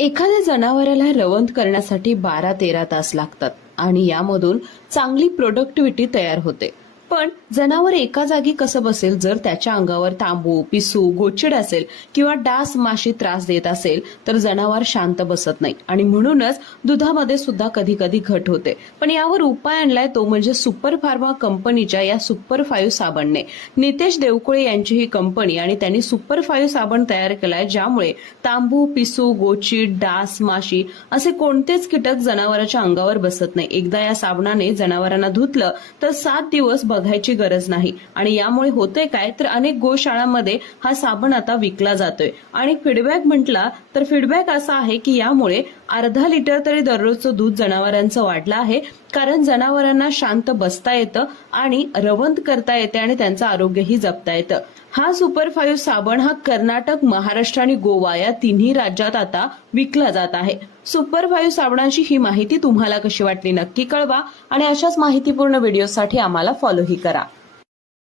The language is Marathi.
एखाद्या जनावराला रवंथ करण्यासाठी 12-13 तास लागतात आणि यामधून चांगली प्रोडक्टिव्हिटी तयार होते. पण जनावर एका जागी कसं बसेल जर त्याच्या अंगावर तांबू, पिसू, गोचिड असेल किंवा डास, माशी त्रास देत असेल तर जनावर शांत बसत नाही आणि म्हणूनच दुधामध्ये सुद्धा कधी कधी घट होते. पण यावर उपाय आणलाय तो म्हणजे सुपर फार्मा कंपनीच्या या सुपर 5 साबणने. नितेश देवकुळे यांची ही कंपनी आणि त्यांनी सुपर 5 साबण तयार केलाय ज्यामुळे तांबू, पिसू, गोचिड, डास, माशी असे कोणतेच कीटक जनावरांच्या अंगावर बसत नाही. एकदा या साबणाने जनावरांना धुतलं तर 7 दिवस बघायची गरज नाही. आणि यामुळे होतंय काय तर अनेक गोशाळांमध्ये हा साबण आता विकला जातोय. आणि फीडबॅक म्हटला तर फीडबॅक असा आहे की यामुळे अर्धा लिटर तरी दररोजचं दूध जनावरांचं वाढलं आहे. कारण जनावरांना शांत बसता येतं आणि रवंथ करता येते आणि त्यांचं आरोग्यही जपता येतं. हा सुपर 5 साबण हा कर्नाटक, महाराष्ट्र आणि गोवा या तिन्ही राज्यात आता विकला जात आहे. सुपर 5 साबणाची ही माहिती तुम्हाला कशी वाटली नक्की कळवा आणि अशाच माहितीपूर्ण व्हिडिओसाठी आम्हाला फॉलोही करा.